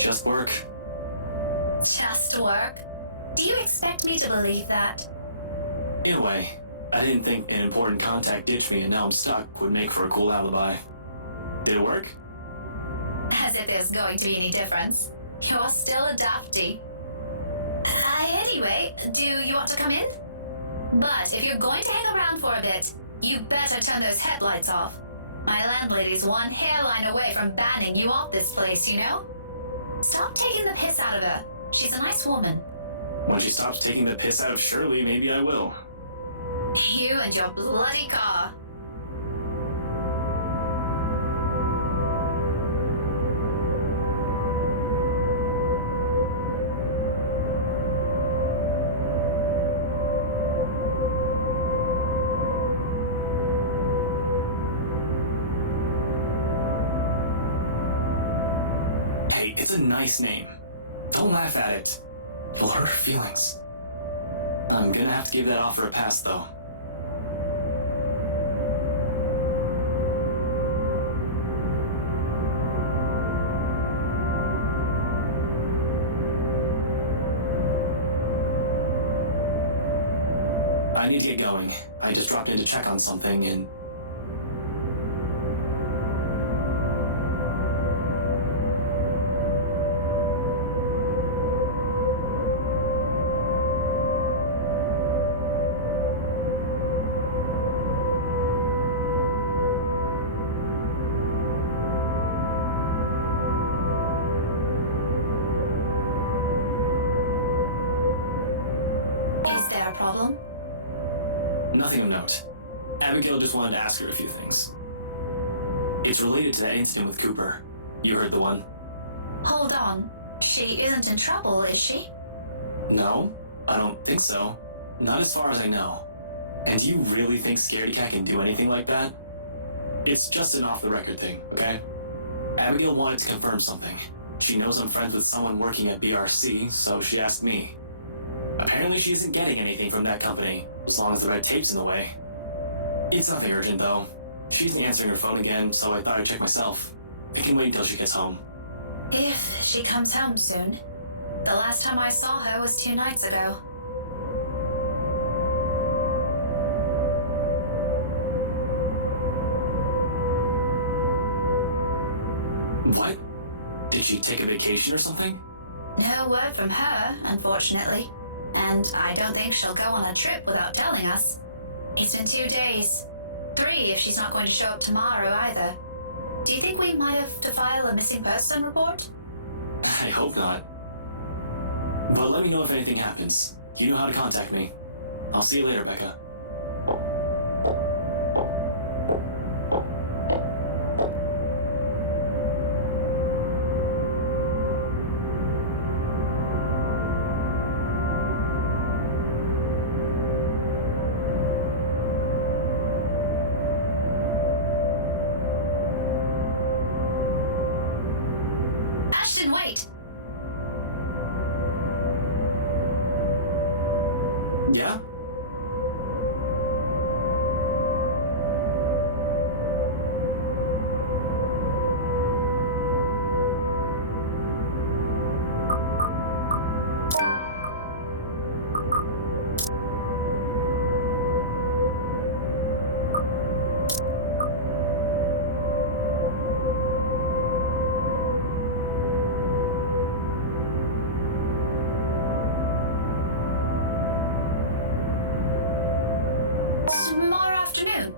Just work. Just work? Do you expect me to believe that? In a way, I didn't think an important contact ditched me and now I'm stuck would make for a cool alibi. Did it work? As if there's going to be any difference. You're still a dafty. Anyway, do you want to come in? But if you're going to hang around for a bit, you better turn those headlights off. My landlady's one hairline away from banning you off this place, you know? Stop taking the piss out of her. She's a nice woman. When she stops taking the piss out of Shirley, maybe I will. You and your bloody car. Hey, it's a nice name. Don't laugh at it. It'll hurt her feelings. I'm gonna have to give that offer a pass, though. I need to get going. I just dropped in to check on something and... Is there a problem? Nothing of note. Abigail just wanted to ask her a few things. It's related to that incident with Cooper. You heard the one? Hold on. She isn't in trouble, is she? No, I don't think so. Not as far as I know. And do you really think Scaredy Cat can do anything like that? It's just an off-the-record thing, okay? Abigail wanted to confirm something. She knows I'm friends with someone working at BRC, so she asked me. Apparently she isn't getting anything from that company, as long as the red tape's in the way. It's nothing urgent, though. She isn't answering her phone again, so I thought I'd check myself. I can wait until she gets home. If she comes home soon. The last time I saw her was 2 nights ago. What? Did she take a vacation or something? No word from her, unfortunately. And I don't think she'll go on a trip without telling us. It's been 2 days. 3 if she's not going to show up tomorrow either. Do you think we might have to file a missing person report? I hope not. Well, let me know if anything happens. You know how to contact me. I'll see you later, Becca. Ashton, wait! Yeah? Tomorrow afternoon.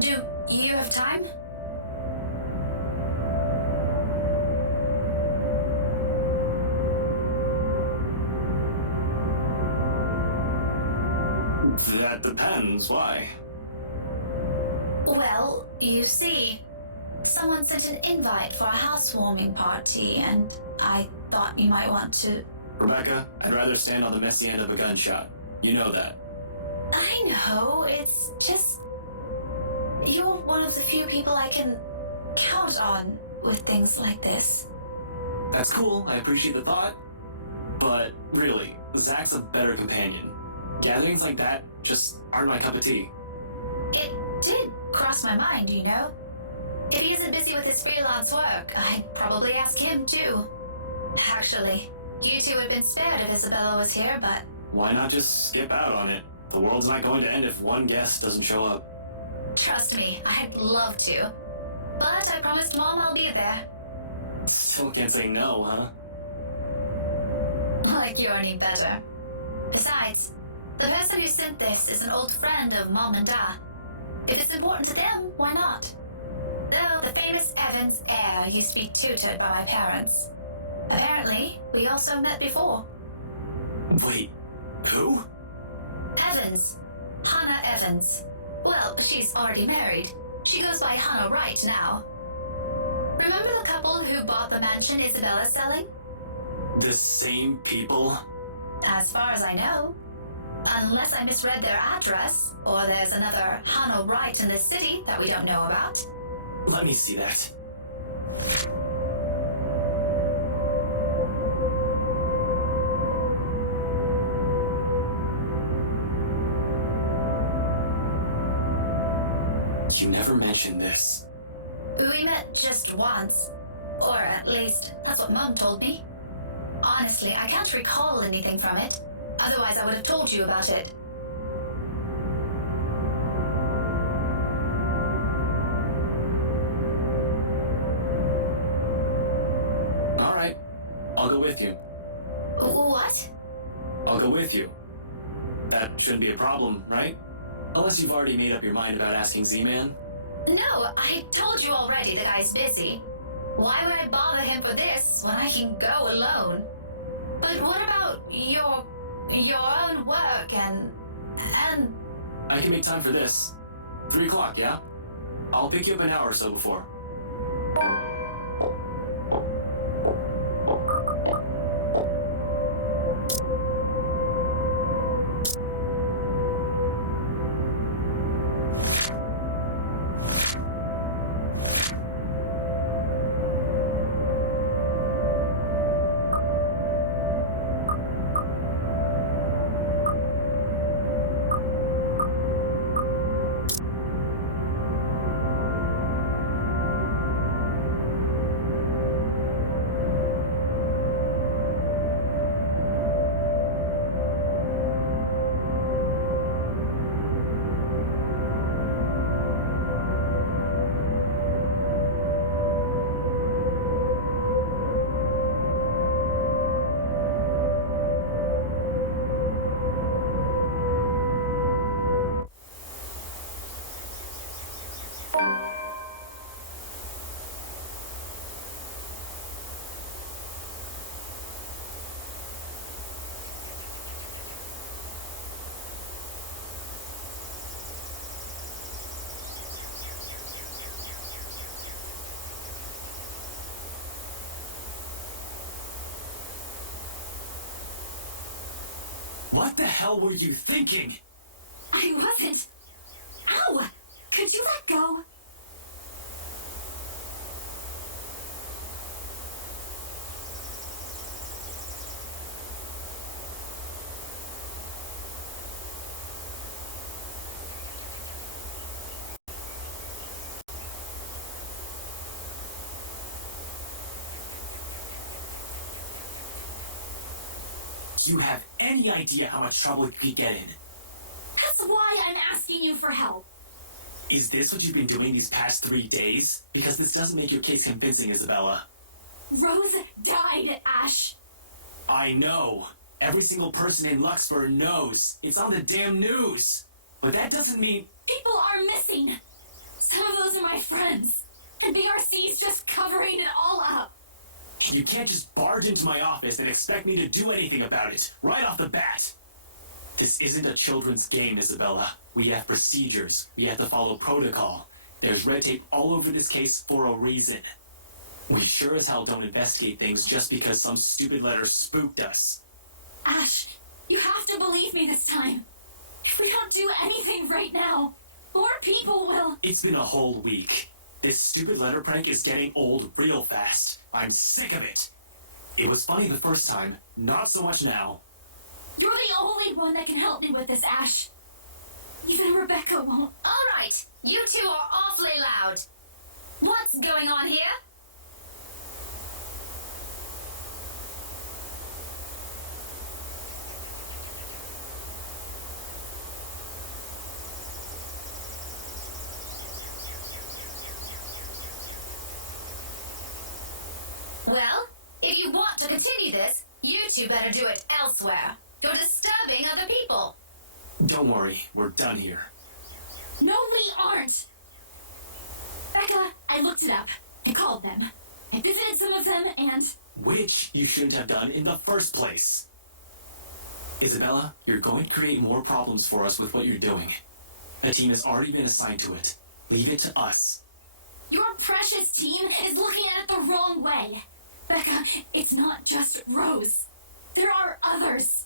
Do you have time? That depends. Why? Well, you see, someone sent an invite for a housewarming party, and I thought you might want to... Rebecca, I'd rather stand on the messy end of a gunshot. You know that. I know, it's just... You're one of the few people I can count on with things like this. That's cool. I appreciate the thought. But really, Zach's a better companion. Gatherings like that just aren't my cup of tea. It did cross my mind, you know. If he isn't busy with his freelance work, I'd probably ask him too. Actually, you two would have been spared if Isabella was here, but... Why not just skip out on it? The world's not going to end if one guest doesn't show up. Trust me, I'd love to. But I promised Mom I'll be there. Still can't say no, huh? Like you're any better. Besides, the person who sent this is an old friend of Mom and Dad. If it's important to them, why not? Though the famous Evans heir used to be tutored by my parents. Apparently, we also met before. Wait, who? Evans. Hannah Evans. Well, she's already married. She goes by Hannah Wright now. Remember the couple who bought the mansion Isabella's selling? The same people? As far as I know. Unless I misread their address, or there's another Hannah Wright in the city that we don't know about. Let me see that. You never mentioned this. We met just once. Or at least, that's what Mom told me. Honestly, I can't recall anything from it. Otherwise, I would have told you about it. Alright, I'll go with you. What? I'll go with you. That shouldn't be a problem, right? Unless you've already made up your mind about asking Z-Man. No, I told you already the guy's busy. Why would I bother him for this when I can go alone? But what about your own work and... I can make time for this. 3 o'clock, yeah? I'll pick you up an hour or so before. What the hell were you thinking? I wasn't... Ow! Could you let go? Do you have any idea how much trouble you could get in? That's why I'm asking you for help. Is this what you've been doing these past 3 days? Because this doesn't make your case convincing, Isabella. Rose died, Ash. I know. Every single person in Luxford knows. It's on the damn news. But that doesn't mean... People are missing. Some of those are my friends. And BRC's just covering it all up. You can't just barge into my office and expect me to do anything about it, right off the bat. This isn't a children's game, Isabella. We have procedures. We have to follow protocol. There's red tape all over this case for a reason. We sure as hell don't investigate things just because some stupid letter spooked us. Ash, you have to believe me this time. If we don't do anything right now, more people will... It's been a whole week. This stupid letter prank is getting old real fast. I'm sick of it. It was funny the first time, not so much now. You're the only one that can help me with this, Ash. Even Rebecca won't. All right, you two are awfully loud. What's going on here? Well, if you want to continue this, you two better do it elsewhere. You're disturbing other people. Don't worry, we're done here. No, we aren't! Becca, I looked it up. I called them. I visited some of them, and... Which you shouldn't have done in the first place. Isabella, you're going to create more problems for us with what you're doing. A team has already been assigned to it. Leave it to us. Your precious team is looking at it the wrong way. Becca, it's not just Rose. There are others.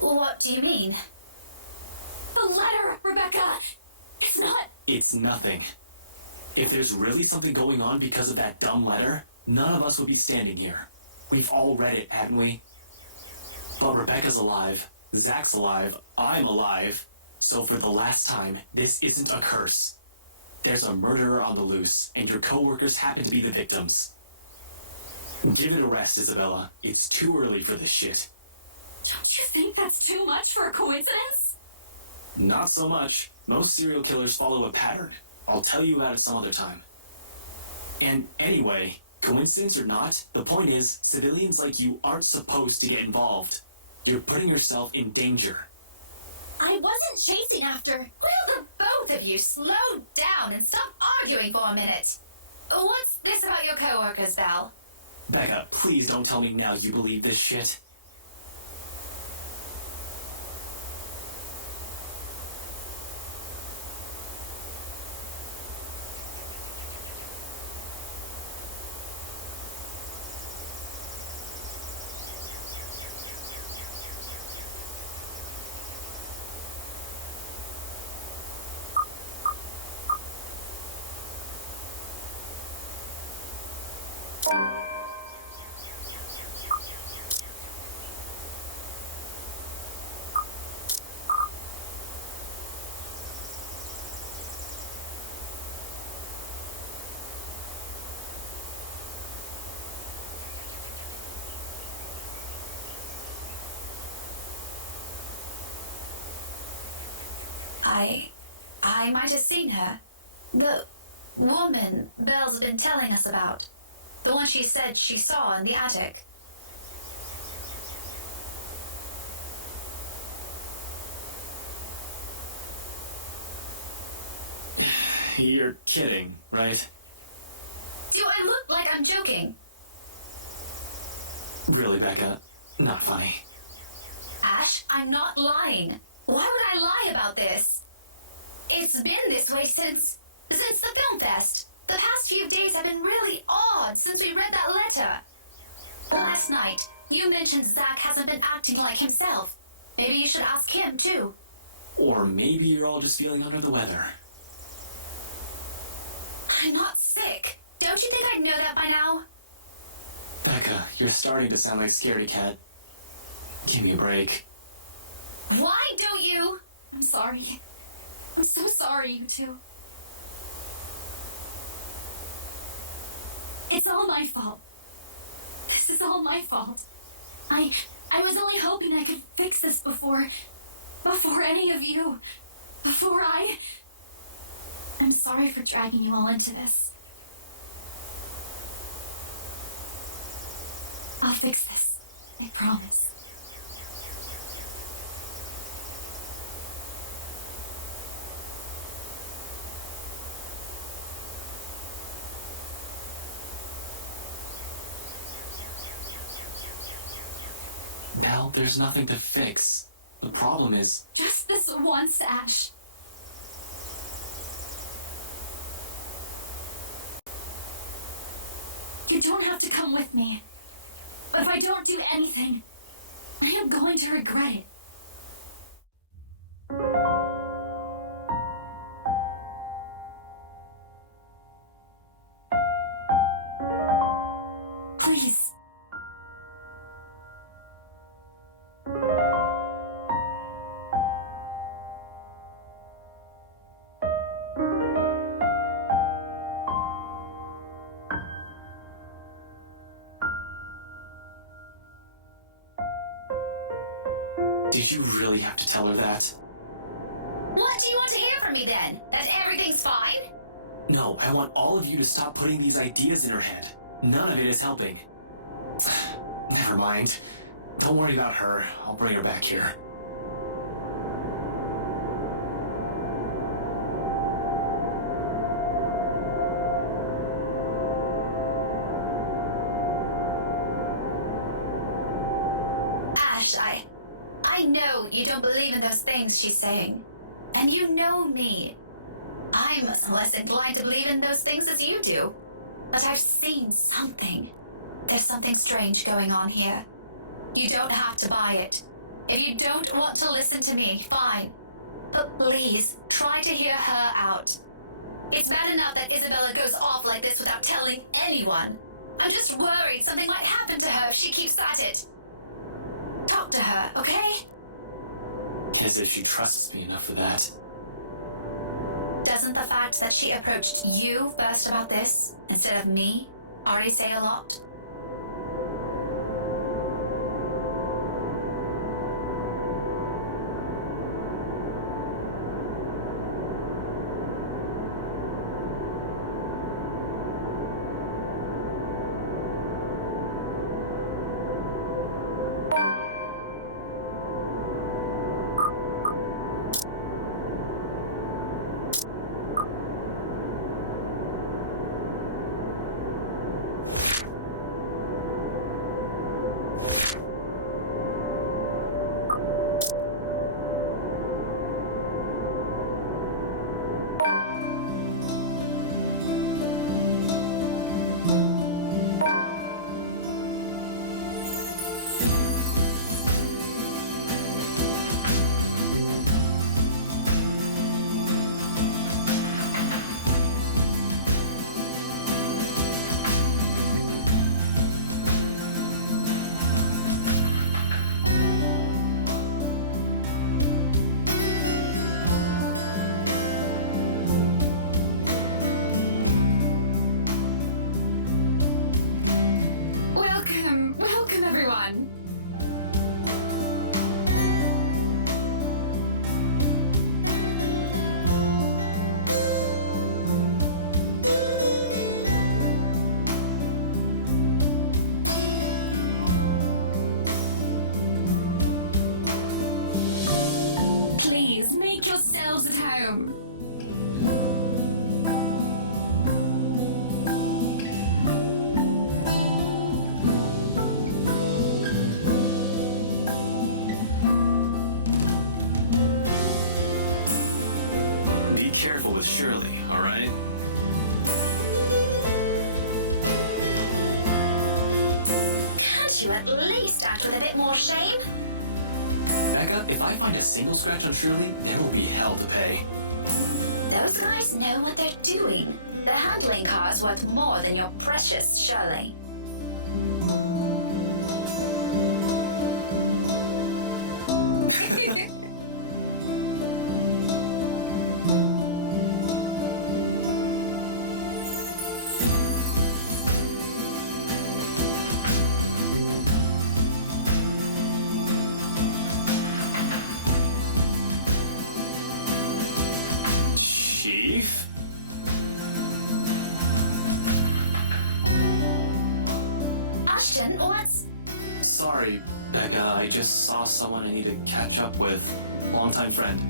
What do you mean? The letter, Rebecca! It's not... It's nothing. If there's really something going on because of that dumb letter, none of us would be standing here. We've all read it, hadn't we? But Rebecca's alive, Zach's alive, I'm alive. So for the last time, this isn't a curse. There's a murderer on the loose, and your coworkers happen to be the victims. Give it a rest, Isabella. It's too early for this shit. Don't you think that's too much for a coincidence? Not so much. Most serial killers follow a pattern. I'll tell you about it some other time. And anyway, coincidence or not, the point is, civilians like you aren't supposed to get involved. You're putting yourself in danger. I wasn't chasing after... Will the both of you slow down and stop arguing for a minute? What's this about your coworkers, Val? Becca, please don't tell me now you believe this shit. I might have seen her. The woman Belle's been telling us about. The one she said she saw in the attic. You're kidding, right? Do I look like I'm joking? Really, Becca? Not funny. Ash, I'm not lying. Why would I lie about this? It's been this way since the film fest. The past few days have been really odd since we read that letter. Last night, you mentioned Zach hasn't been acting like himself. Maybe you should ask him, too. Or maybe you're all just feeling under the weather. I'm not sick. Don't you think I'd know that by now? Becca, you're starting to sound like Scaredy Cat. Give me a break. Why don't you? I'm sorry. I'm so sorry, you two. It's all my fault. This is all my fault. I was only hoping I could fix this before any of you. I'm sorry for dragging you all into this. I'll fix this. I promise. Now, there's nothing to fix. The problem is... Just this once, Ash. You don't have to come with me. But if I don't do anything, I am going to regret it. Please. Did you really have to tell her that? me then? That everything's fine? No, I want all of you to stop putting these ideas in her head. None of it is helping. Never mind. Don't worry about her. I'll bring her back here. Ash, I know you don't believe in those things she's saying. And you know me. I'm as less inclined to believe in those things as you do. But I've seen something. There's something strange going on here. You don't have to buy it. If you don't want to listen to me, fine. But please, try to hear her out. It's bad enough that Isabella goes off like this without telling anyone. I'm just worried something might happen to her if she keeps at it. Talk to her, okay? As if she trusts me enough for that. Doesn't the fact that she approached you first about this, instead of me, already say a lot? Welcome everyone. Please make yourselves at home. Be careful with Shirley, alright? Can't you at least act with a bit more shame? Becca, if I find a single scratch on Shirley, there will be hell to pay. Those guys know what they're doing. The handling car's worth more than your precious Shirley. Chief? Ashton, what's... Sorry, Becca, I just saw someone I need to catch up with. Longtime friend.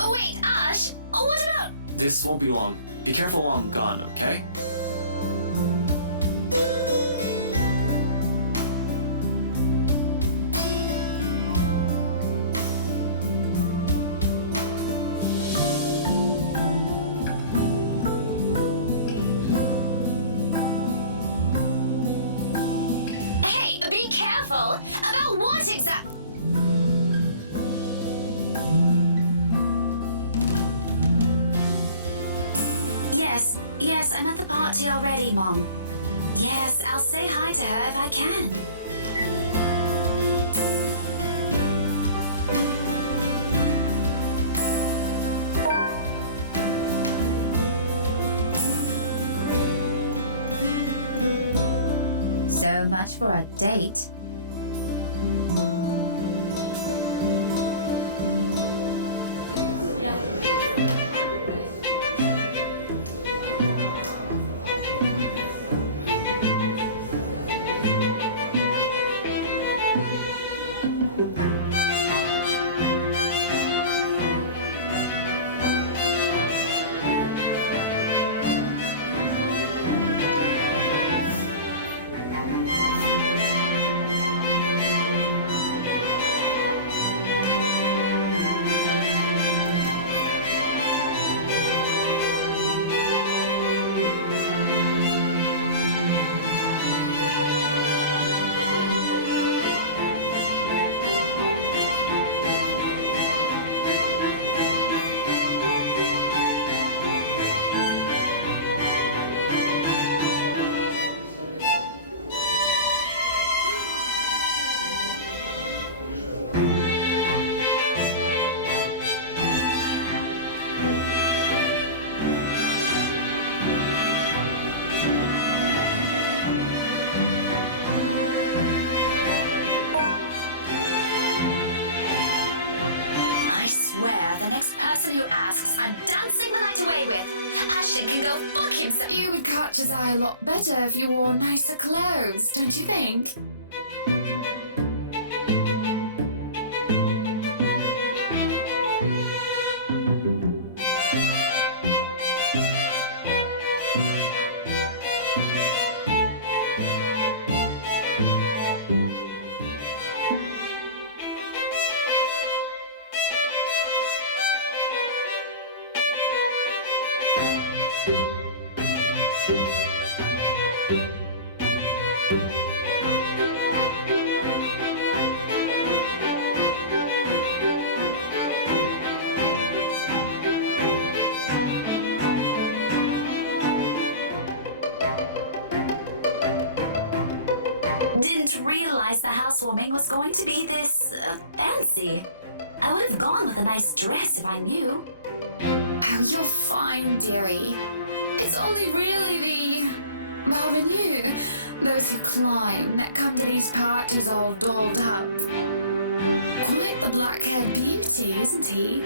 Oh wait, Ash! Oh, what about... This won't be long. Be careful while I'm gone, okay? Hey, be careful! About what exact... Yes, I'm at the party already, Mom. Yes, I'll say hi to her if I can. So much for a date. I swear, the next person who asks, I'm dancing the night away with. Ashton can go fuck himself. You would catch his eye a lot better if you wore nicer clothes, don't you think? Didn't realize the housewarming was going to be this fancy. I would have gone with a nice dress if I knew. Oh, you're fine, dearie. It's only really the revenue, those who climb, that come to these parties all dolled up. Quite the black-haired beauty, isn't he?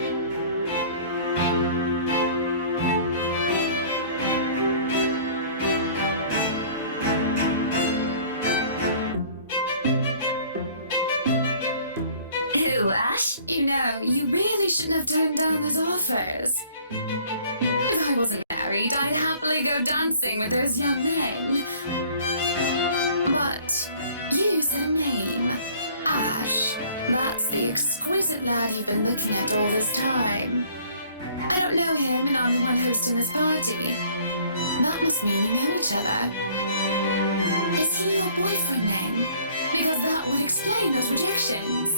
Who, Ash? You know, you really shouldn't have turned down his offers. If I wasn't married, I'd happily go dancing with those young men. But use a name. Ash. That's the exquisite lad you've been looking at all this time. I don't know him, and I'm the one hosting this party. That must mean you know each other. Is he your boyfriend then? Because that would explain those rejections.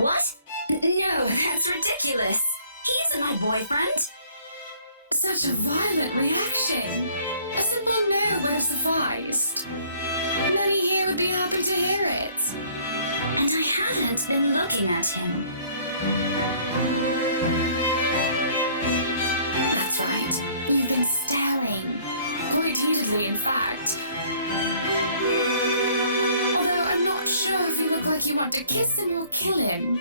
What? No, that's ridiculous. He isn't my boyfriend. Such a violent reaction. A simple no would have sufficed. Many here would be happy to hear it. And I hadn't been looking at him. That's right. You've been staring. Quite heatedly, in fact. Although I'm not sure if you look like you want to kiss him or kill him.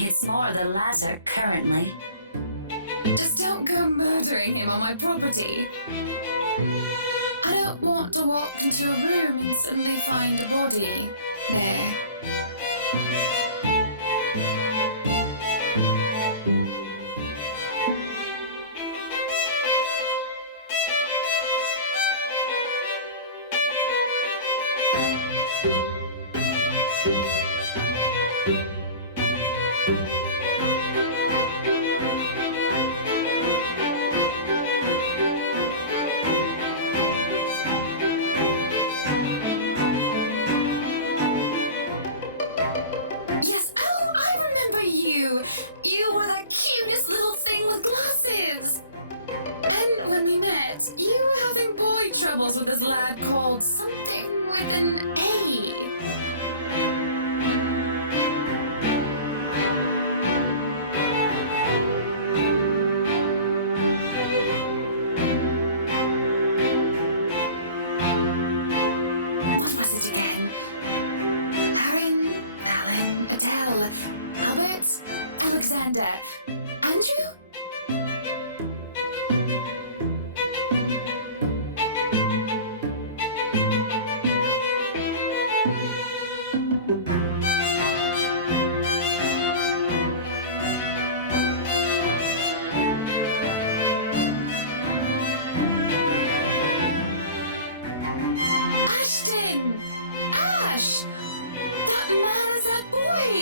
It's more the latter currently. Just don't go murdering him on my property. I don't want to walk into a room and suddenly find a body there. Yes, oh, I remember you. You were the cutest little thing with glasses. And when we met, you were having boy troubles with this lad called something with an A. What was it again? Aaron, Alan, Adele, Albert, Alexander, Andrew? Ashton! Ash! That man is that boy!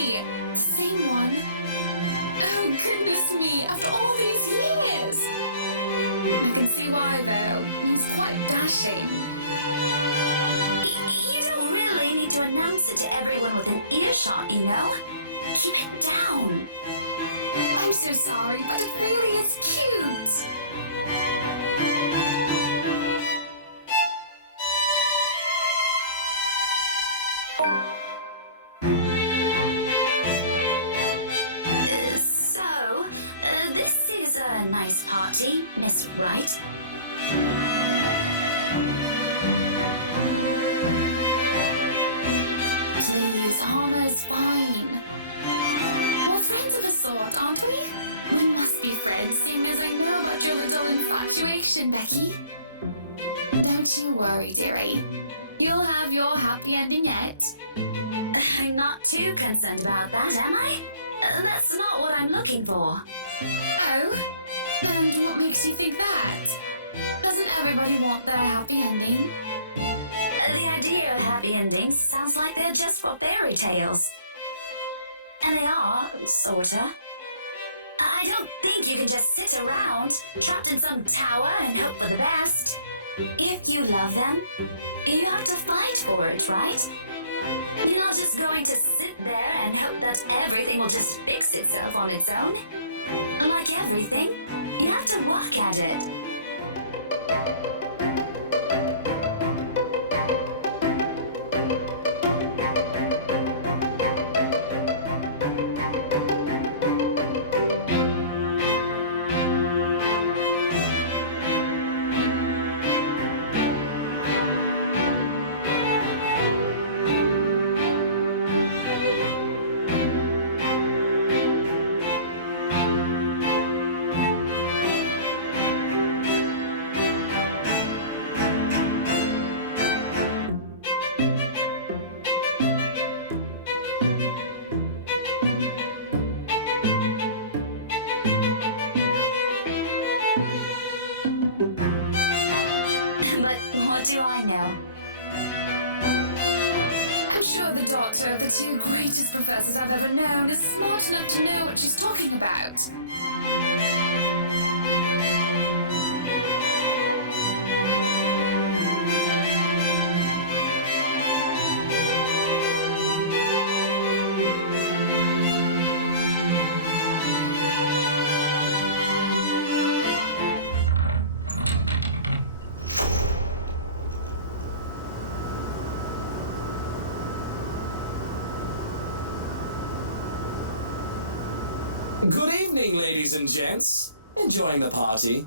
Same one. Oh, goodness me, after all these years! I can see why, though. He's quite dashing. You don't really need to announce it to everyone with an earshot, you know? Keep it down. I'm so sorry, but it really is cute. This is a nice party, Miss Wright. Please, Hannah's fine. We're friends of a sort, aren't we? We must be friends, seeing as I know about your little infatuation, Becky. Don't you worry, dearie. You'll have your happy ending yet. I'm not too concerned about that, am I? That's not what I'm looking for. Oh? And what makes you think that? Doesn't everybody want their happy ending? The idea of happy endings sounds like they're just for fairy tales. And they are, sorta. I don't think you can just sit around, trapped in some tower and hope for the best. If you love them, you have to fight for it, right? You're not just going to sit there and hope that everything will just fix itself on its own. Like everything, you have to work at it. Do I know? I'm sure the daughter of the two greatest professors I've ever known is smart enough to know what she's talking about. Good evening, ladies and gents. Enjoying the party?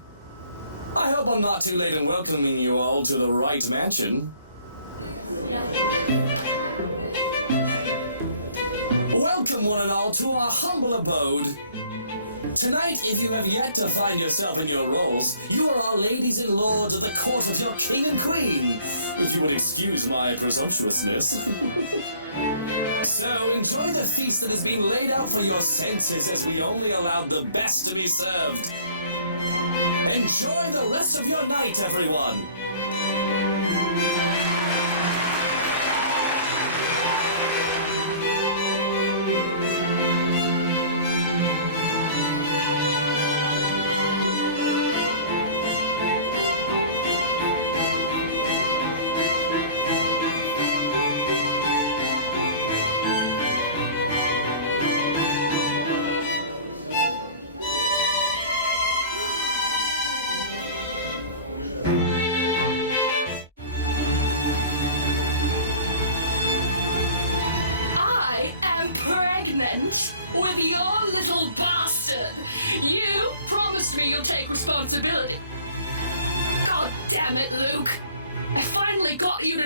I hope I'm not too late in welcoming you all to the right mansion. Welcome, one and all, to our humble abode. Tonight, if you have yet to find yourself in your roles, you are our ladies and lords of the court of your king and queen, if you would excuse my presumptuousness. So, enjoy the feast that is being laid out for your senses as we only allowed the best to be served. Enjoy the rest of your night, everyone!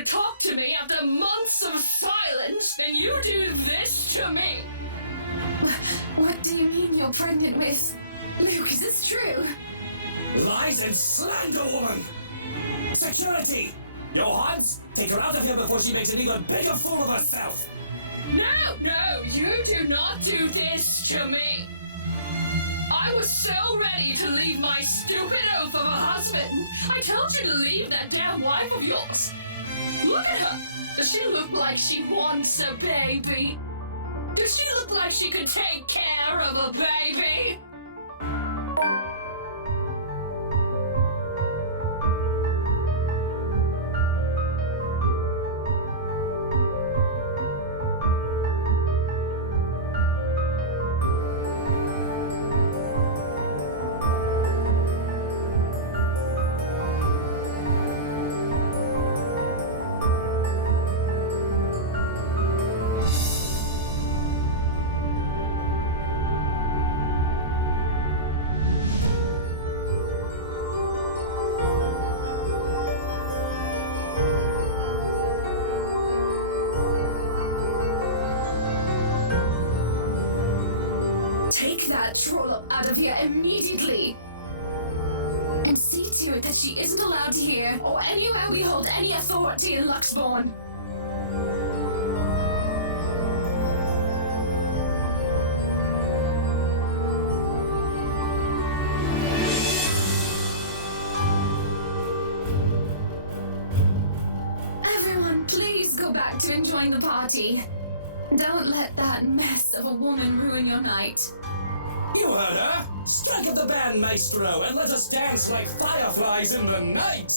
to talk to me after months of silence, and you do this to me. What do you mean you're pregnant with? Luke, is this true? Lies and slander, woman! Security! Johannes, take her out of here before she makes an even bigger fool of herself! No, you do not do this to me. I was so ready to leave my stupid oath of a husband. I told you to leave that damn wife of yours. Look at her. Does she look like she wants a baby? Does she look like she could take care of a baby? Take that trollop out of here immediately! And see to it that she isn't allowed here or anywhere we hold any authority in Luxborn. Everyone, please go back to enjoying the party. Don't let that mess of a woman ruin your night. You heard her! Strike up the band, maestro, and let us dance like fireflies in the night!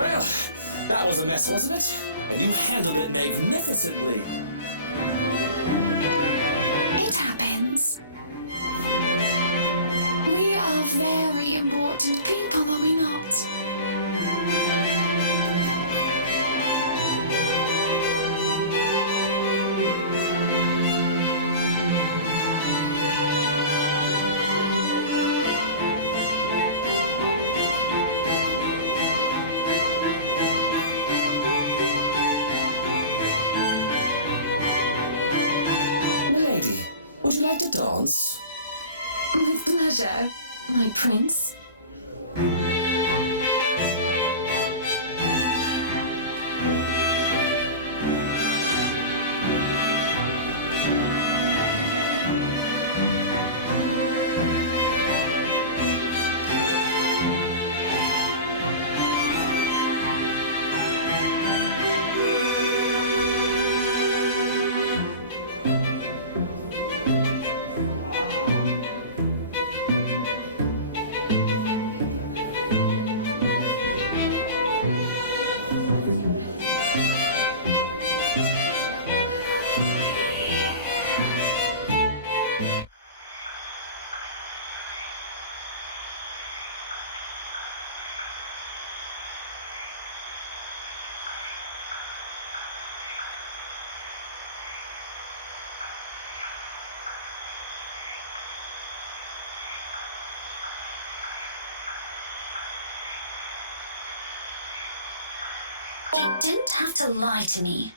Well, that was a mess, wasn't it? And you handled it magnificently. It happens. We are very important people, are we not? Lady, would you like to dance? With pleasure, my prince. You didn't have to lie to me.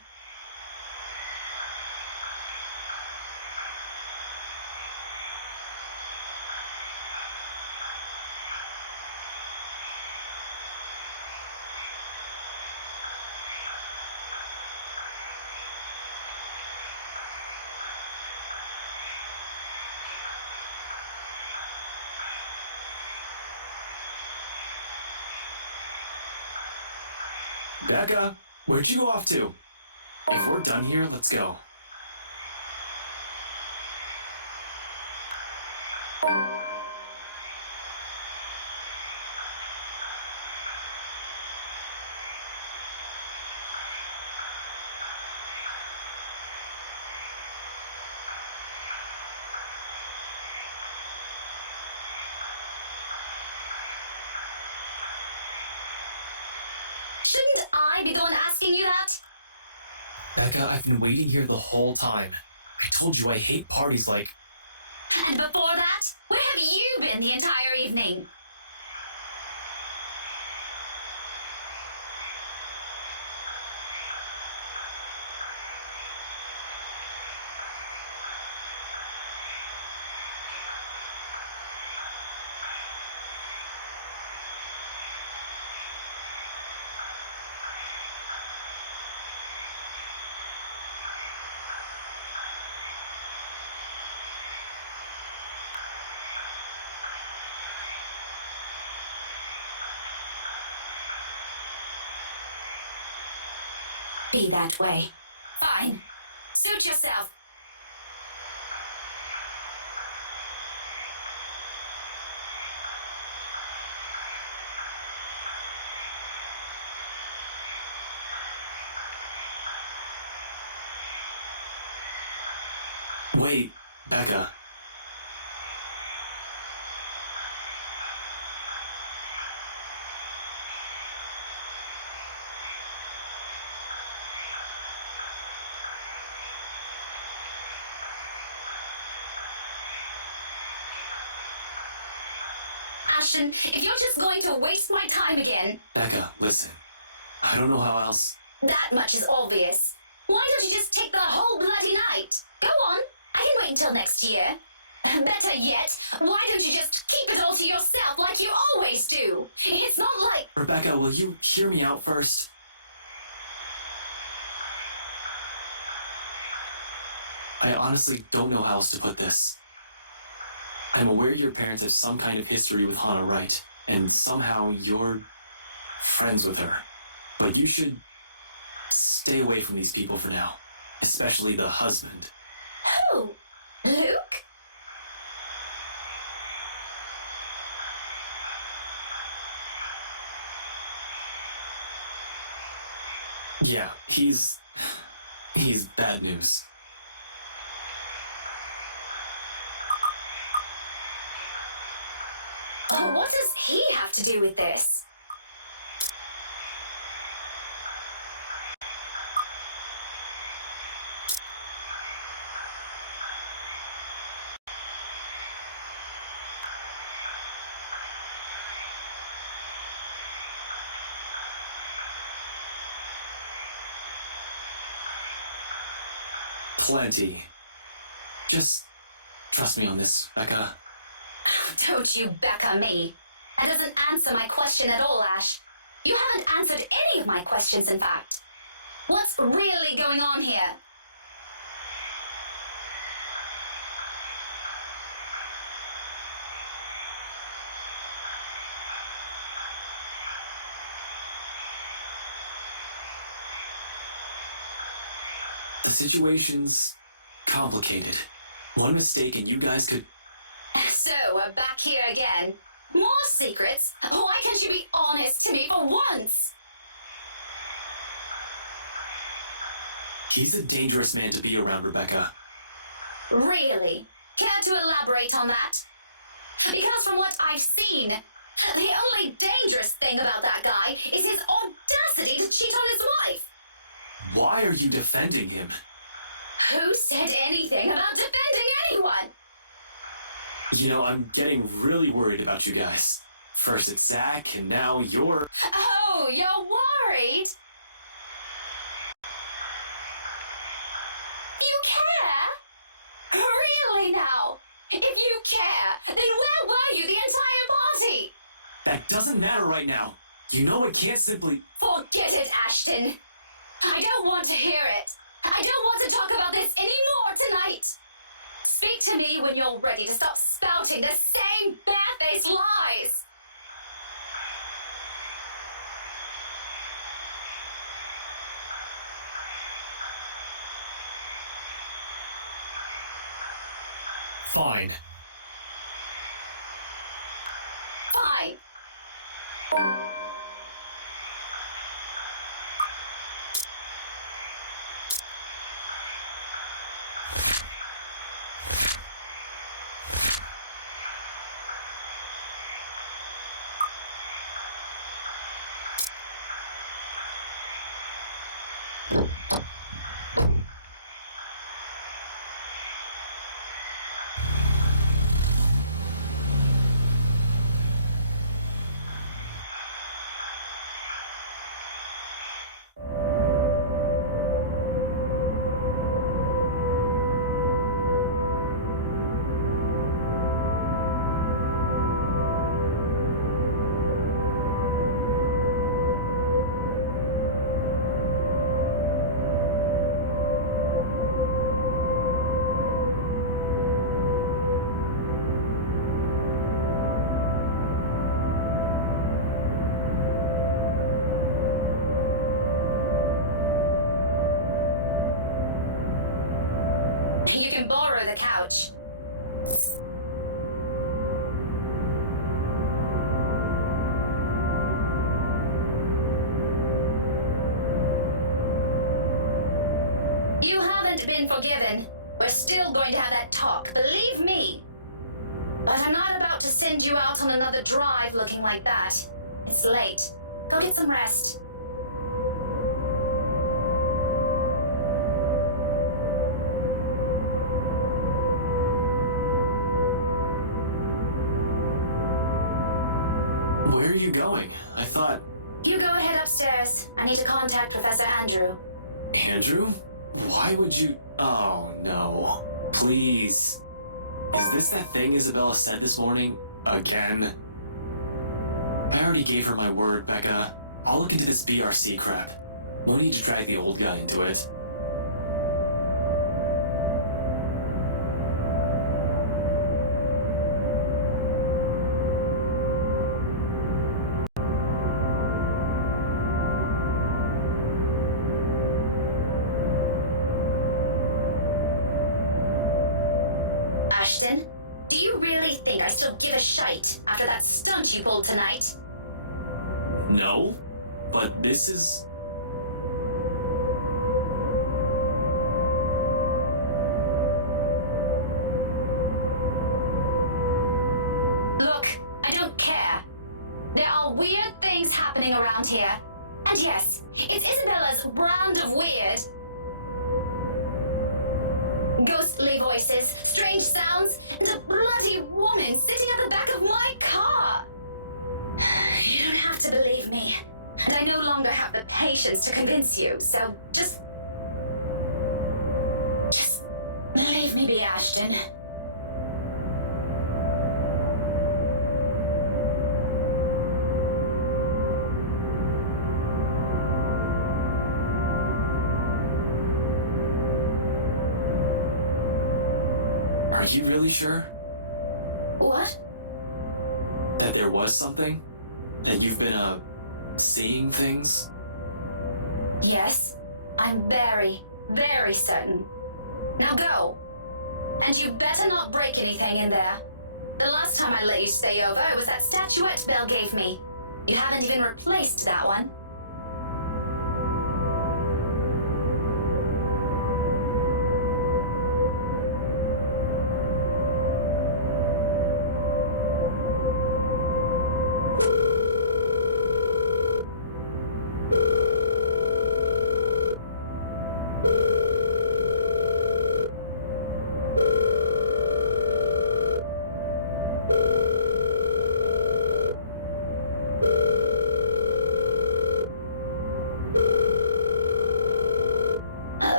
Becca, where'd you go off to? If we're done here, let's go. Shouldn't I be the one asking you that? Becca, I've been waiting here the whole time. I told you I hate parties like... And before that, where have you been the entire evening? Be that way. Fine. Suit yourself. Wait, Becca. Ashton, if you're just going to waste my time again... Becca, listen. I don't know how else... That much is obvious. Why don't you just take the whole bloody night? Go on. I can wait until next year. Better yet, why don't you just keep it all to yourself like you always do? It's not like... Rebecca, will you hear me out first? I honestly don't know how else to put this. I'm aware your parents have some kind of history with Hannah Wright, and somehow you're friends with her. But you should stay away from these people for now, especially the husband. Who? Luke? Yeah, he's bad news. Oh, what does he have to do with this? Plenty. Just trust me on this, Becca. Don't you Becca me. That doesn't answer my question at all, Ash. You haven't answered any of my questions, in fact. What's really going on here? The situation's complicated. One mistake and you guys could... So, we're back here again. More secrets? Why can't you be honest to me for once? He's a dangerous man to be around, Rebecca. Really? Care to elaborate on that? Because from what I've seen, the only dangerous thing about that guy is his audacity to cheat on his wife. Why are you defending him? Who said anything about defending anyone? You know, I'm getting really worried about you guys. First it's Zach, and now you're... Oh, you're worried? You care? Really now? If you care, then where were you the entire party? That doesn't matter right now. You know it can't simply... Forget it, Ashton. I don't want to hear it. I don't want to talk about this anymore tonight. Speak to me when you're ready to stop spouting the same barefaced lies. Fine. Fine. You can borrow the couch. You haven't been forgiven. We're still going to have that talk, believe me. But I'm not about to send you out on another drive looking like that. It's late. Go get some rest. Where are you going? I thought... You go ahead upstairs. I need to contact Professor Andrew. Andrew? Why would you... Oh, no. Please. Is this that thing Isabella said this morning? Again? I already gave her my word, Becca. I'll look into this BRC crap. No need to drag the old guy into it. Ashton, do you really think I still give a shite after that stunt you pulled tonight? No, but this is... Look, I don't care. There are weird things happening around here. And yes, it's Isabella's brand of weird. Ghostly voices, strange sounds, and a bloody woman sitting at the back of my car. You don't have to believe me. And I no longer have the patience to convince you, so just leave me be, Ashton. Are you really sure? What? That there was something? That you've been, seeing things? Yes, I'm very, very certain. Now go. And you better not break anything in there. The last time I let you stay over, it was that statuette Belle gave me. You haven't even replaced that one.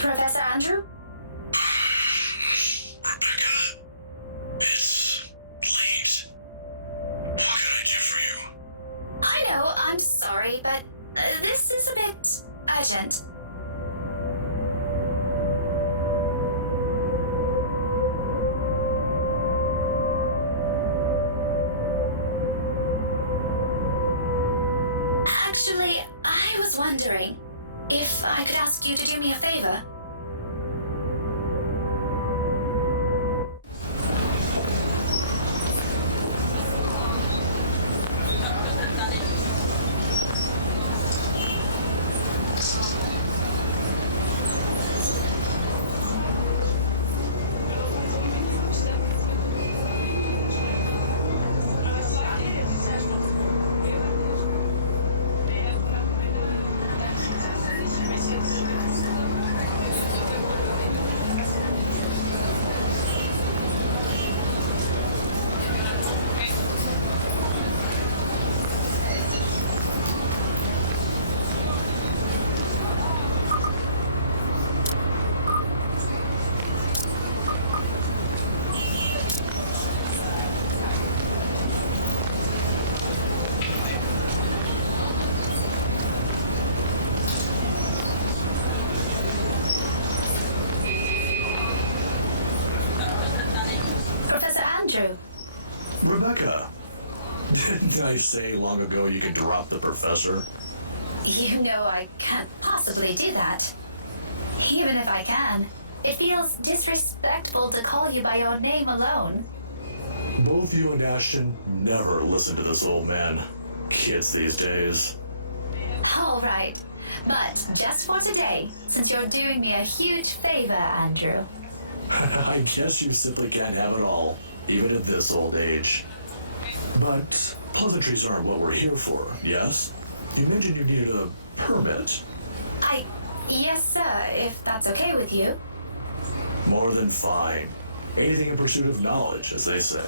Professor Andrew? Rebecca? It's late. What can I do for you? I know, I'm sorry, but this is a bit urgent. Actually, I was wondering if I could ask you to do me a favor. Andrew. Rebecca, didn't I say long ago you could drop the professor? You know I can't possibly do that. Even if I can, it feels disrespectful to call you by your name alone. Both you and Ashton never listen to this old man. Kids these days. All right, but just for today, since you're doing me a huge favor, Andrew. I guess you simply can't have it all, even at this old age. But pleasantries aren't what we're here for, yes? You mentioned you needed a permit. Yes, sir, if that's okay with you. More than fine. Anything in pursuit of knowledge, as they say.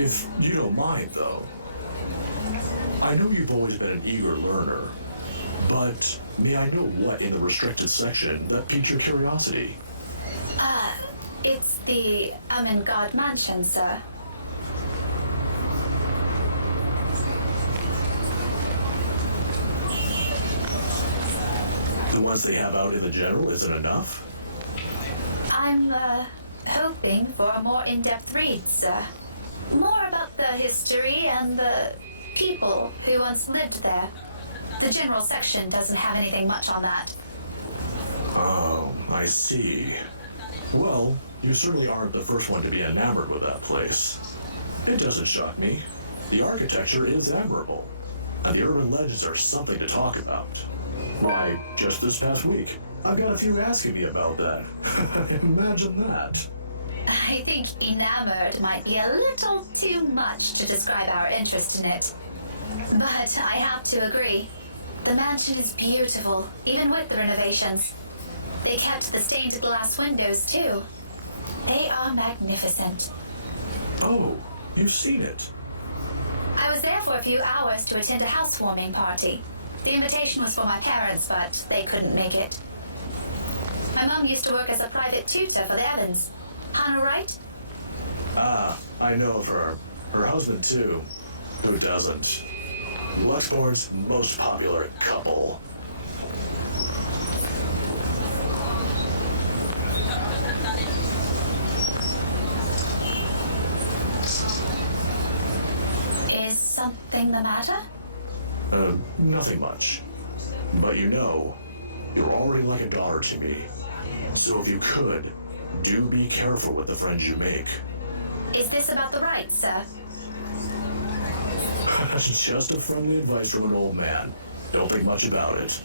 If you don't mind, though, I know you've always been an eager learner, but may I know what in the restricted section that piqued your curiosity? It's the God Mansion, sir. The ones they have out in the general isn't enough? I'm, hoping for a more in-depth read, sir. More about the history and the people who once lived there. The general section doesn't have anything much on that. Oh, I see. Well, you certainly aren't the first one to be enamored with that place. It doesn't shock me. The architecture is admirable, and the urban legends are something to talk about. Why, just this past week, I've got a few asking me about that. Imagine that. I think enamored might be a little too much to describe our interest in it. But I have to agree. The mansion is beautiful, even with the renovations. They kept the stained glass windows, too. They are magnificent. Oh, you've seen it. I was there for a few hours to attend a housewarming party. The invitation was for my parents, but they couldn't make it. My mom used to work as a private tutor for the Evans. Hannah Wright? Ah, I know of her. Her husband, too. Who doesn't? Luxmore's most popular couple. Is something the matter? Nothing much. But you know, you're already like a daughter to me. So if you could, do be careful with the friends you make. Is this about the right, sir? Just a friendly advice from an old man. Don't think much about it.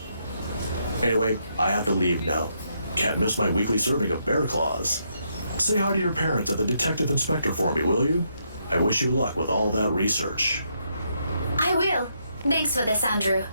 Anyway, I have to leave now. Can't miss my weekly serving of bear claws. Say hi to your parents and the detective inspector for me, will you? I wish you luck with all that research. I will. Thanks for this, Andrew.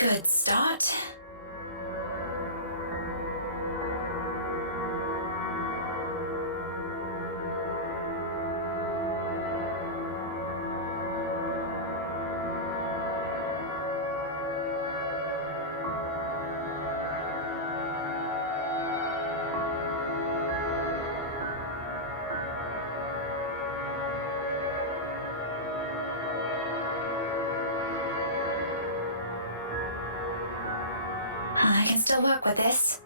good start. I can still work with this.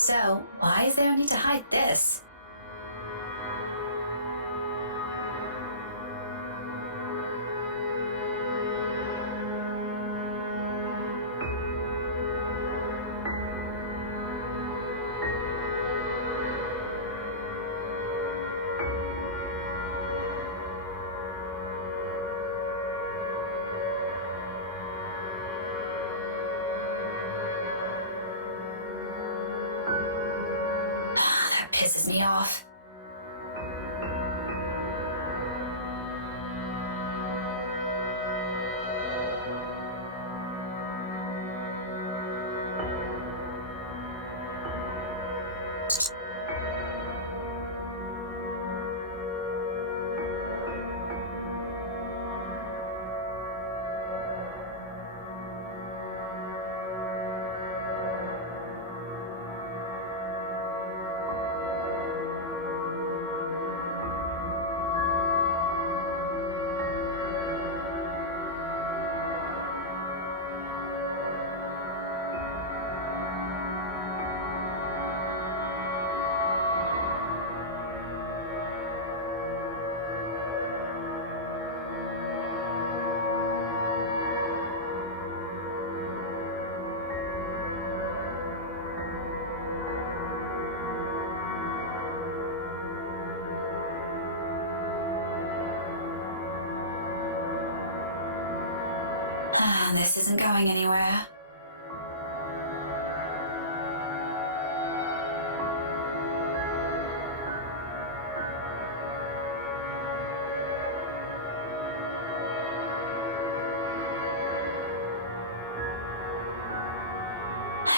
So, why is there a need to hide this? That pisses me off. This isn't going anywhere.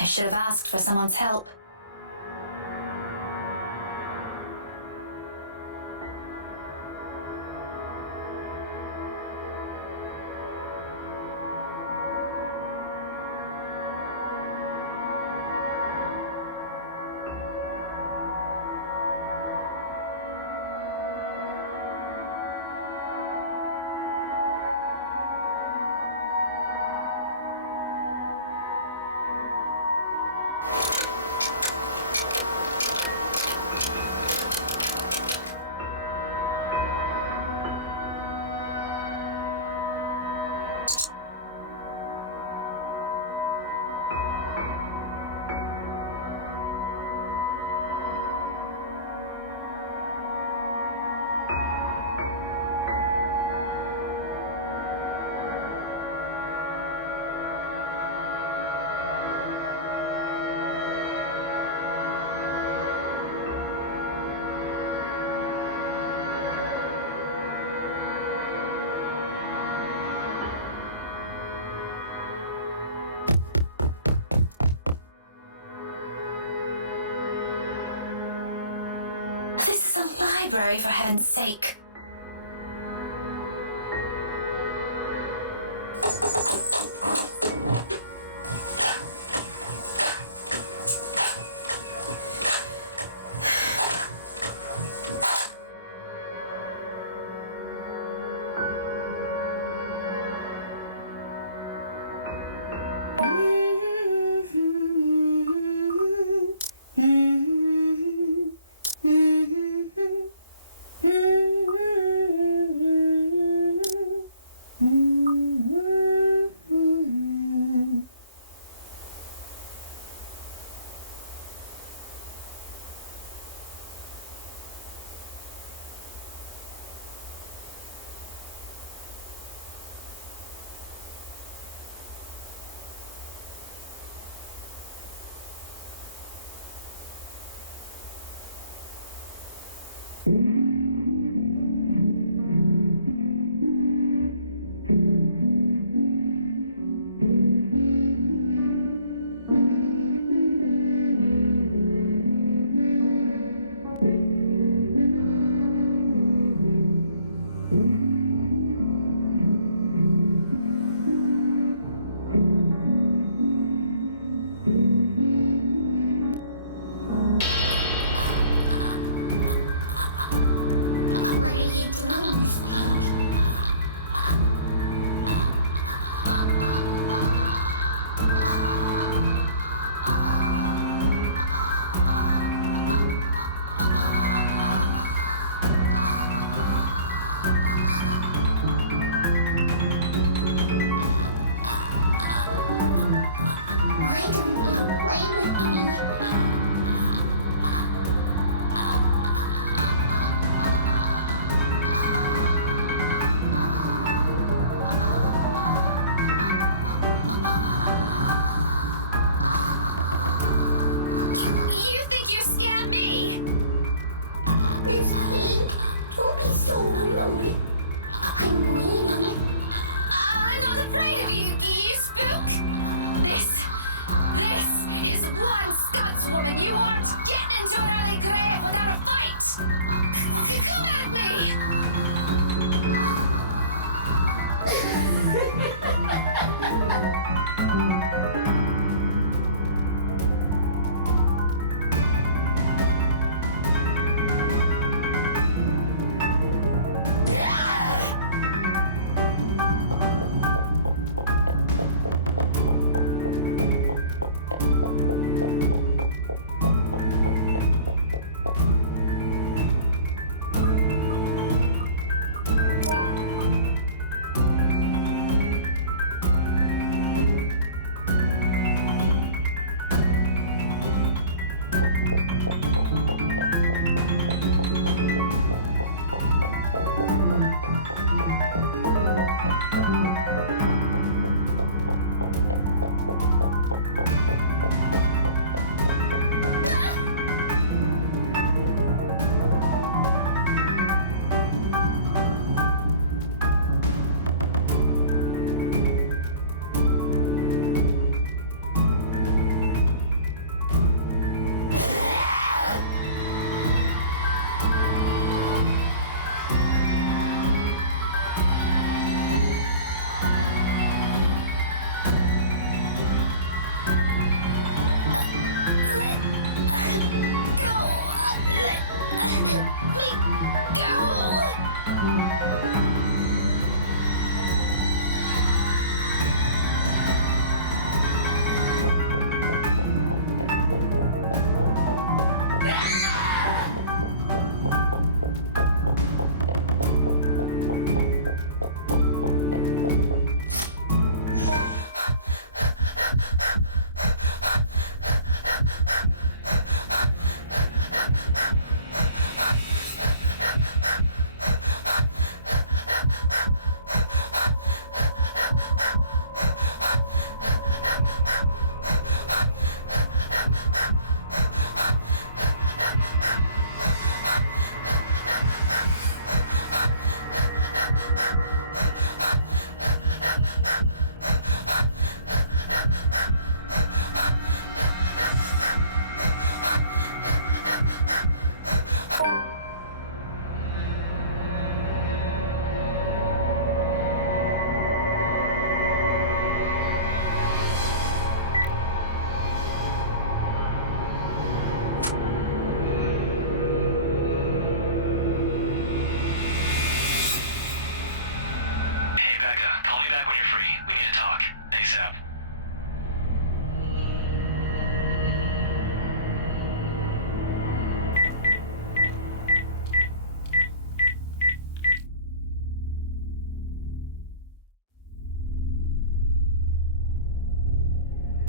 I should have asked for someone's help. library, for heaven's sake.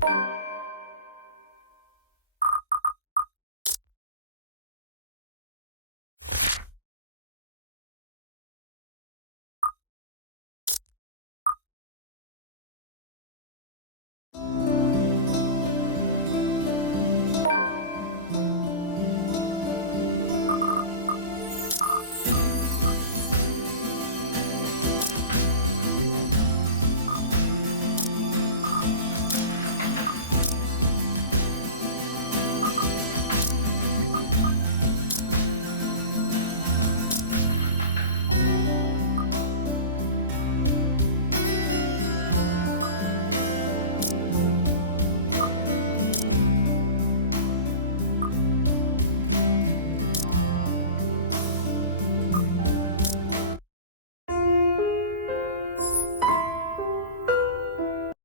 Bye.